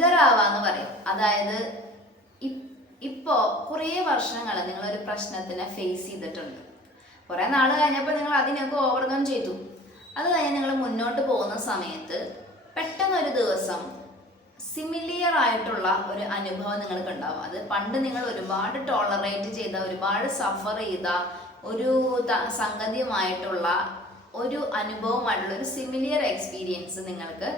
Trigger ആവാന്ന് പറയും. അതായത് ഇപ്പോ കുറേ വർഷങ്ങൾ നിങ്ങളൊരു പ്രശ്നത്തിനെ ഫേസ് ചെയ്തിട്ടുണ്ട്. കുറേ നാൾ കഴിഞ്ഞപ്പോൾ നിങ്ങൾ അതിനൊക്കെ ഓവർകം ചെയ്തു. അത് കഴിഞ്ഞ് നിങ്ങൾ മുന്നോട്ട് പോകുന്ന സമയത്ത് പെട്ടെന്നൊരു ദിവസം സിമിലിയർ ആയിട്ടുള്ള ഒരു അനുഭവം നിങ്ങൾക്ക് ഉണ്ടാവും. അത് പണ്ട് നിങ്ങൾ ഒരുപാട് ടോളറേറ്റ് ചെയ്ത, ഒരുപാട് സഫർ ചെയ്ത ഒരു സംഗതിയുമായിട്ടുള്ള ഒരു അനുഭവമായിട്ടുള്ള ഒരു സിമിലിയർ എക്സ്പീരിയൻസ് നിങ്ങൾക്ക്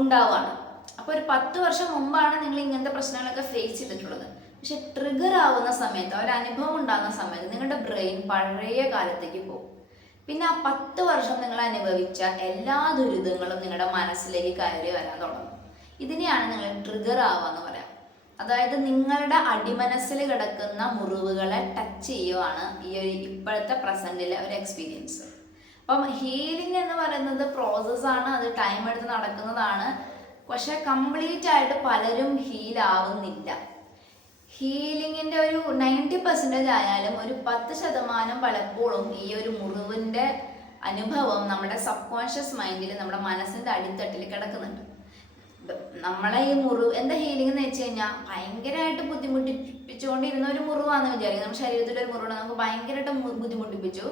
ഉണ്ടാവുകയാണ്. അപ്പോൾ ഒരു 10 വർഷം മുമ്പാണ് നിങ്ങൾ ഇങ്ങനത്തെ പ്രശ്നങ്ങളൊക്കെ ഫേസ് ചെയ്തിട്ടുള്ളത്. പക്ഷെ ട്രിഗർ ആവുന്ന സമയത്ത്, ഒരു അനുഭവം ഉണ്ടാകുന്ന സമയത്ത് നിങ്ങളുടെ ബ്രെയിൻ പഴയ കാലത്തേക്ക് പോകും. പിന്നെ ആ 10 വർഷം നിങ്ങൾ അനുഭവിച്ച എല്ലാ ദുരിതങ്ങളും നിങ്ങളുടെ മനസ്സിലേക്ക് കയറി വരാൻ തുടങ്ങും. ഇതിനെയാണ് നിങ്ങൾ ട്രിഗർ ആവുക എന്ന് പറയാം. അതായത് നിങ്ങളുടെ അടിമനസ്സിൽ കിടക്കുന്ന മുറിവുകളെ ടച്ച് ചെയ്യുവാണ് ഈ ഒരു ഇപ്പോഴത്തെ പ്രസന്റിലെ ഒരു എക്സ്പീരിയൻസ്. അപ്പം ഹീലിംഗ് എന്ന് പറയുന്നത് പ്രോസസ്സാണ്, അത് ടൈം എടുത്ത് നടക്കുന്നതാണ്. പക്ഷെ കംപ്ലീറ്റ് ആയിട്ട് പലരും ഹീലാവുന്നില്ല. ഹീലിങ്ങിൻ്റെ ഒരു 90% ആയാലും ഒരു 10% പലപ്പോഴും ഈ ഒരു മുറിവിൻ്റെ അനുഭവം നമ്മുടെ സബ് കോൺഷ്യസ് മൈൻഡിൽ, നമ്മുടെ മനസ്സിൻ്റെ അടിത്തട്ടിൽ കിടക്കുന്നുണ്ട്. നമ്മളെ ഈ മുറിവ് എന്താ ഹീലിംഗ് എന്ന് വെച്ച് കഴിഞ്ഞാൽ ഭയങ്കരമായിട്ട് ബുദ്ധിമുട്ടിപ്പിച്ചുകൊണ്ടിരുന്ന ഒരു മുറിവാണെന്ന് വിചാരിക്കും. നമ്മുടെ ശരീരത്തിൻ്റെ ഒരു മുറിവാണ്, നമുക്ക് ഭയങ്കരമായിട്ട് ബുദ്ധിമുട്ടിപ്പിച്ചു.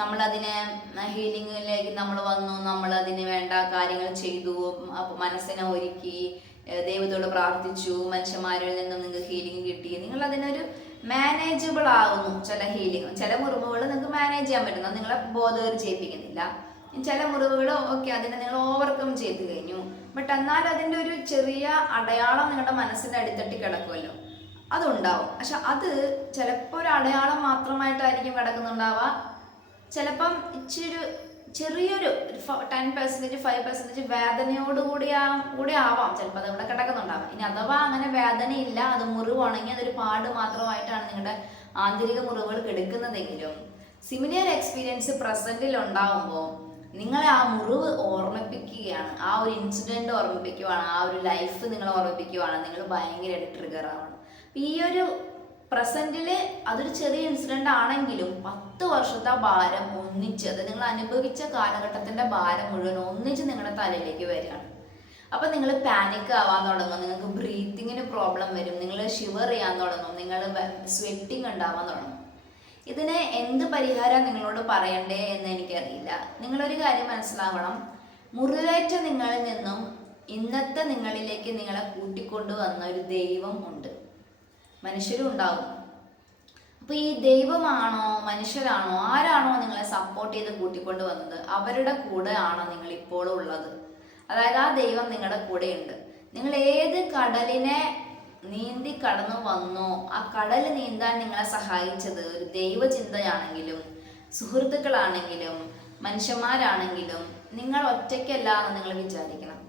നമ്മളതിനെ ഹീലിങ്ങിലേക്ക് നമ്മൾ വന്നു, നമ്മളതിന് വേണ്ട കാര്യങ്ങൾ ചെയ്തു, മനസ്സിനെ ഒരുക്കി, ദൈവത്തോട് പ്രാർത്ഥിച്ചു, മനുഷ്യന്മാരിൽ നിന്നും നിങ്ങൾക്ക് ഹീലിംഗ് കിട്ടി, നിങ്ങൾ അതിനൊരു മാനേജബിൾ ആവുന്നു. ചില ഹീലിംഗ്, ചില മുറിവുകൾ നിങ്ങൾക്ക് മാനേജ് ചെയ്യാൻ പറ്റുന്നു, നിങ്ങളെ ബോധവൽക്കരിപ്പിക്കുന്നില്ല. ചില മുറിവുകൾ ഓക്കെ, അതിനെ നിങ്ങൾ ഓവർകം ചെയ്ത് കഴിഞ്ഞു. ബട്ട് എന്നാൽ അതിൻ്റെ ഒരു ചെറിയ അടയാളം നിങ്ങളുടെ മനസ്സിൻ്റെ അടിത്തട്ടി കിടക്കുമല്ലോ, അതുണ്ടാവും. പക്ഷെ അത് ചിലപ്പോൾ ഒരു അടയാളം മാത്രമായിട്ടായിരിക്കും കിടക്കുന്നുണ്ടാവുക. ചിലപ്പം ഇച്ചിരി ചെറിയൊരു 10% 5% വേദനയോടുകൂടി ആവാം ചിലപ്പോൾ അതവിടെ കിടക്കുന്നുണ്ടാവാം. ഇനി അഥവാ അങ്ങനെ വേദനയില്ല, അത് മുറിവുണങ്ങി അതൊരു പാട് മാത്രമായിട്ടാണ് നിങ്ങളുടെ ആന്തരിക മുറിവുകൾ കിടക്കുന്നതെങ്കിലും സിമിലിയർ എക്സ്പീരിയൻസ് പ്രസന്റിൽ ഉണ്ടാവുമ്പോൾ നിങ്ങളെ ആ മുറിവ് ഓർമ്മിപ്പിക്കുകയാണ്, ആ ഒരു ഇൻസിഡൻറ്റ് ഓർമ്മിപ്പിക്കുകയാണ്, ആ ഒരു ലൈഫ് നിങ്ങൾ ഓർമ്മിപ്പിക്കുകയാണ്, നിങ്ങൾ ഭയങ്കരമായിട്ട് ട്രിഗർ ആവണം. ഈ ഒരു പ്രസന്റിൽ അതൊരു ചെറിയ ഇൻസിഡൻ്റ് ആണെങ്കിലും 10 വർഷത്തെ ഭാരം ഒന്നിച്ച്, അത് നിങ്ങൾ അനുഭവിച്ച കാലഘട്ടത്തിൻ്റെ ഭാരം മുഴുവൻ ഒന്നിച്ച് നിങ്ങളുടെ തലയിലേക്ക് വരികയാണ്. അപ്പം നിങ്ങൾ പാനിക് ആവാൻ തുടങ്ങും, നിങ്ങൾക്ക് ബ്രീത്തിങ്ങിന് പ്രോബ്ലം വരും, നിങ്ങൾ ഷിവർ ചെയ്യാൻ തുടങ്ങും, നിങ്ങൾ സ്വെറ്റിങ് ഉണ്ടാവാൻ തുടങ്ങും. ഇതിന് എന്ത് പരിഹാരം നിങ്ങളോട് പറയണ്ടേ എന്ന് എനിക്കറിയില്ല. നിങ്ങളൊരു കാര്യം മനസ്സിലാവണം, മുറിവേറ്റ നിങ്ങളിൽ നിന്നും ഇന്നത്തെ നിങ്ങളിലേക്ക് നിങ്ങളെ കൂട്ടിക്കൊണ്ടുവന്ന ഒരു ദൈവം ഉണ്ട്, മനുഷ്യരും ഉണ്ടാവും. അപ്പോൾ ഈ ദൈവമാണോ മനുഷ്യരാണോ ആരാണോ നിങ്ങളെ സപ്പോർട്ട് ചെയ്ത് കൂട്ടിക്കൊണ്ട് വന്നത്, അവരുടെ കൂടെ ആണോ നിങ്ങൾ ഇപ്പോഴും ഉള്ളത്. അതായത് ആ ദൈവം നിങ്ങളുടെ കൂടെ ഉണ്ട്. നിങ്ങൾ ഏത് കടലിനെ നീന്തി കടന്നു വന്നോ, ആ കടൽ നീന്താൻ നിങ്ങളെ സഹായിച്ചത് ഒരു ദൈവചിന്തയാണെങ്കിലും സുഹൃത്തുക്കളാണെങ്കിലും മനുഷ്യന്മാരാണെങ്കിലും നിങ്ങൾ ഒറ്റയ്ക്കല്ല എന്ന് നിങ്ങൾ വിചാരിക്കണം.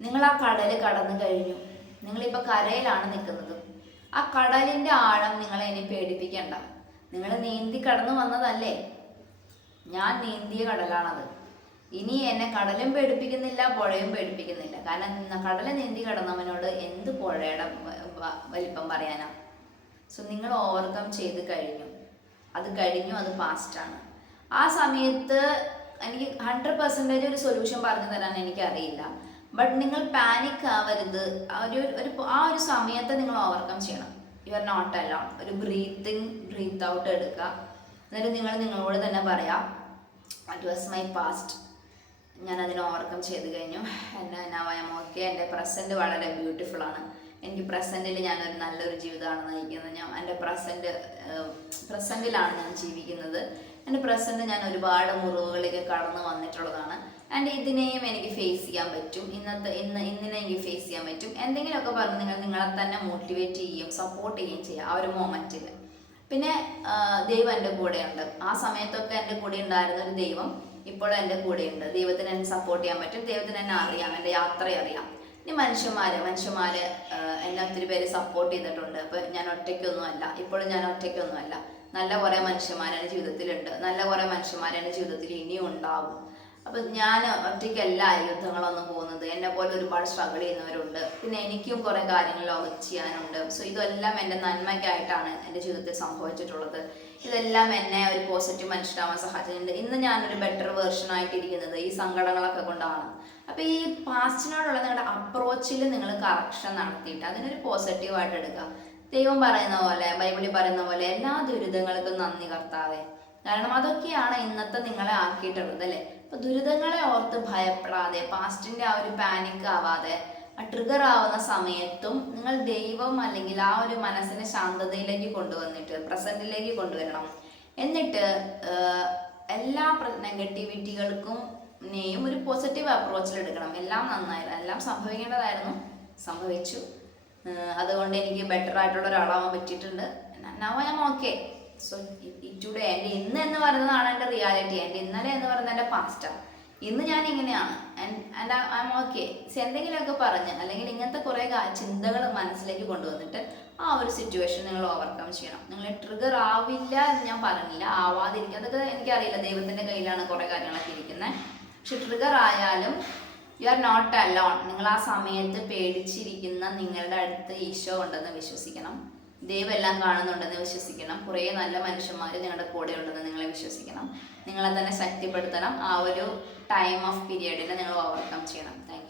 നിങ്ങൾ ആ കടൽ കടന്നു കഴിഞ്ഞു, നിങ്ങളിപ്പോൾ കരയിലാണ് നിൽക്കുന്നത്. ആ കടലിൻ്റെ ആഴം നിങ്ങളെ ഇനി പേടിപ്പിക്കണ്ട. നിങ്ങൾ നീന്തി കടന്നു വന്നതല്ലേ, ഞാൻ നീന്തിയ കടലാണത്. ഇനി എന്നെ കടലും പേടിപ്പിക്കുന്നില്ല, പുഴയും പേടിപ്പിക്കുന്നില്ല. കാരണം കടല് നീന്തി കടന്നവനോട് എന്ത് പുഴയുടെ വലിപ്പം പറയാനാ. സോ നിങ്ങൾ ഓവർകം ചെയ്ത് കഴിഞ്ഞു, അത് കഴിഞ്ഞു, അത് പാസ്റ്റാണ്. ആ സമയത്ത് എനിക്ക് 100% ഒരു സൊല്യൂഷൻ പറഞ്ഞു തരാൻ എനിക്കറിയില്ല. ബട്ട് നിങ്ങൾ പാനിക് ആവരുത്. ആ ഒരു സമയത്ത് നിങ്ങൾ ഓവർകം ചെയ്യണം. You are not alone. ഒരു ബ്രീത്ത് ഔട്ട് എടുക്കുക. എന്നിട്ട് നിങ്ങളോട് തന്നെ പറയാം, ഇറ്റ് വാസ് മൈ പാസ്റ്റ്, ഞാനതിനെ ഓവർകം ചെയ്ത് കഴിഞ്ഞു, നൗ ഐ ആം ഓക്കെ. എൻ്റെ പ്രസൻറ്റ് വളരെ ബ്യൂട്ടിഫുൾ ആണ്. എനിക്ക് പ്രസൻറ്റിൽ ഞാനൊരു നല്ലൊരു ജീവിതമാണ് നയിക്കുന്നത്. എൻ്റെ പ്രസൻറ്റിലാണ് ഞാൻ ജീവിക്കുന്നത്. എൻ്റെ പ്രസൻറ്റ് ഞാൻ ഒരുപാട് മുറിവുകളിലേക്ക് കടന്നു വന്നിട്ടുള്ളതാണ്. ആൻഡ് ഇതിനെയും എനിക്ക് ഫേസ് ചെയ്യാൻ പറ്റും, ഇന്നിനെ എനിക്ക് ഫേസ് ചെയ്യാൻ പറ്റും. എന്തെങ്കിലുമൊക്കെ പറഞ്ഞ് നിങ്ങളെ തന്നെ മോട്ടിവേറ്റ് ചെയ്യുകയും സപ്പോർട്ട് ചെയ്യുകയും ചെയ്യുക ആ ഒരു മൊമെൻറ്റിൽ. പിന്നെ ദൈവം എൻ്റെ കൂടെയുണ്ട്. ആ സമയത്തൊക്കെ എൻ്റെ കൂടെ ഉണ്ടായിരുന്ന ഒരു ദൈവം ഇപ്പോഴും എൻ്റെ കൂടെയുണ്ട്. ദൈവത്തിന് എന്നെ സപ്പോർട്ട് ചെയ്യാൻ പറ്റും, ദൈവത്തിന് എന്നെ അറിയാം, എൻ്റെ യാത്രയെ അറിയാം. ഇനി മനുഷ്യന്മാർ എന്നെ ഒത്തിരി പേര് സപ്പോർട്ട് ചെയ്തിട്ടുണ്ട്. അപ്പോൾ ഞാൻ ഒറ്റയ്ക്കൊന്നുമല്ല, ഇപ്പോഴും ഞാൻ ഒറ്റയ്ക്കൊന്നുമല്ല. നല്ല കുറേ മനുഷ്യന്മാർ എൻ്റെ ജീവിതത്തിലുണ്ട്, നല്ല കുറേ മനുഷ്യന്മാർ എൻ്റെ ജീവിതത്തിൽ ഇനിയും ഉണ്ടാവും. അപ്പം ഞാൻ ഒറ്റയ്ക്കല്ല യുദ്ധങ്ങളൊന്നും പോകുന്നത്, എന്നെ പോലെ ഒരുപാട് സ്ട്രഗിൾ ചെയ്യുന്നവരുണ്ട്, പിന്നെ എനിക്കും കുറേ കാര്യങ്ങൾ ലോകത്ത് ചെയ്യാനുണ്ട്. സോ ഇതെല്ലാം എൻ്റെ നന്മയ്ക്കായിട്ടാണ് എൻ്റെ ജീവിതത്തിൽ സംഭവിച്ചിട്ടുള്ളത്. ഇതെല്ലാം എന്നെ ഒരു പോസിറ്റീവ് മനുഷ്യരാവാൻ സഹായിച്ചിട്ടുണ്ട്. ഇന്ന് ഞാനൊരു ബെറ്റർ വേർഷൻ ആയിട്ടിരിക്കുന്നത് ഈ സങ്കടങ്ങളൊക്കെ കൊണ്ടാണ്. അപ്പോൾ ഈ പാസ്റ്റിനോടുള്ള നിങ്ങളുടെ അപ്രോച്ചിൽ നിങ്ങൾ കറക്ഷൻ നടത്തിയിട്ട് അതിനൊരു പോസിറ്റീവായിട്ട് എടുക്കുക. ദൈവം പറയുന്ന പോലെ, ബൈബിളിൽ പറയുന്ന പോലെ എല്ലാ ദുരിതങ്ങൾക്കും നന്ദി കർത്താവേ. കാരണം അതൊക്കെയാണ് ഇന്നത്തെ നിങ്ങളെ ആക്കിയിട്ടുള്ളത് അല്ലേ. അപ്പൊ ദുരിതങ്ങളെ ഓർത്ത് ഭയപ്പെടാതെ, പാസ്റ്റിന്റെ ആ ഒരു പാനിക് ആവാതെ, ട്രിഗർ ആവുന്ന സമയത്തും നിങ്ങൾ ദൈവം അല്ലെങ്കിൽ ആ ഒരു മനസ്സിനെ ശാന്തതയിലേക്ക് കൊണ്ടുവന്നിട്ട് പ്രസന്റിലേക്ക് കൊണ്ടുവരണം. എന്നിട്ട് എല്ലാ നെഗറ്റിവിറ്റികൾക്കും ഒരു പോസിറ്റീവ് അപ്രോച്ചിൽ എടുക്കണം. എല്ലാം നന്നായിരുന്നു, എല്ലാം സംഭവിക്കേണ്ടതായിരുന്നു, സംഭവിച്ചു. അതുകൊണ്ട് എനിക്ക് ബെറ്റർ ആയിട്ടുള്ള ഒരാളാവാൻ പറ്റിയിട്ടുണ്ട്. Now I am okay. So today, എൻ്റെ ഇന്ന് എന്ന് പറയുന്നതാണ് എൻ്റെ റിയാലിറ്റി. എൻ്റെ ഇന്നലെ എന്ന് പറയുന്നത് എൻ്റെ പാസ്റ്റാണ്. ഇന്ന് ഞാൻ ഇങ്ങനെയാണ് ആൻഡ് ഐ ആം ഓക്കെ. എന്തെങ്കിലുമൊക്കെ പറഞ്ഞ് അല്ലെങ്കിൽ ഇങ്ങനത്തെ കുറേ ചിന്തകൾ മനസ്സിലേക്ക് കൊണ്ടുവന്നിട്ട് ആ ഒരു സിറ്റുവേഷൻ നിങ്ങൾ ഓവർകം ചെയ്യണം. നിങ്ങൾ ട്രിഗർ ആവില്ല എന്ന് ഞാൻ പറഞ്ഞില്ല, ആവാതിരിക്കുക, അതൊക്കെ എനിക്കറിയില്ല, ദൈവത്തിൻ്റെ കയ്യിലാണ് കുറേ കാര്യങ്ങളൊക്കെ ഇരിക്കുന്നത്. പക്ഷെ ട്രിഗർ ആയാലും യു ആർ നോട്ട് അലോൺ. നിങ്ങൾ ആ സമയത്ത് പേടിച്ചിരിക്കുന്ന നിങ്ങളുടെ അടുത്ത് ഈശോ ഉണ്ടെന്ന് വിശ്വസിക്കണം. ദൈവം എല്ലാം കാണുന്നുണ്ടെന്ന് വിശ്വസിക്കണം. കുറേ നല്ല മനുഷ്യന്മാർ നിങ്ങളുടെ കൂടെ ഉണ്ടെന്ന് നിങ്ങളെ വിശ്വസിക്കണം. നിങ്ങളെ തന്നെ ശക്തിപ്പെടുത്തണം. ആ ഒരു ടൈം ഓഫ് പീരിയഡിനെ നിങ്ങൾ ഓവർകം ചെയ്യണം. Thank you.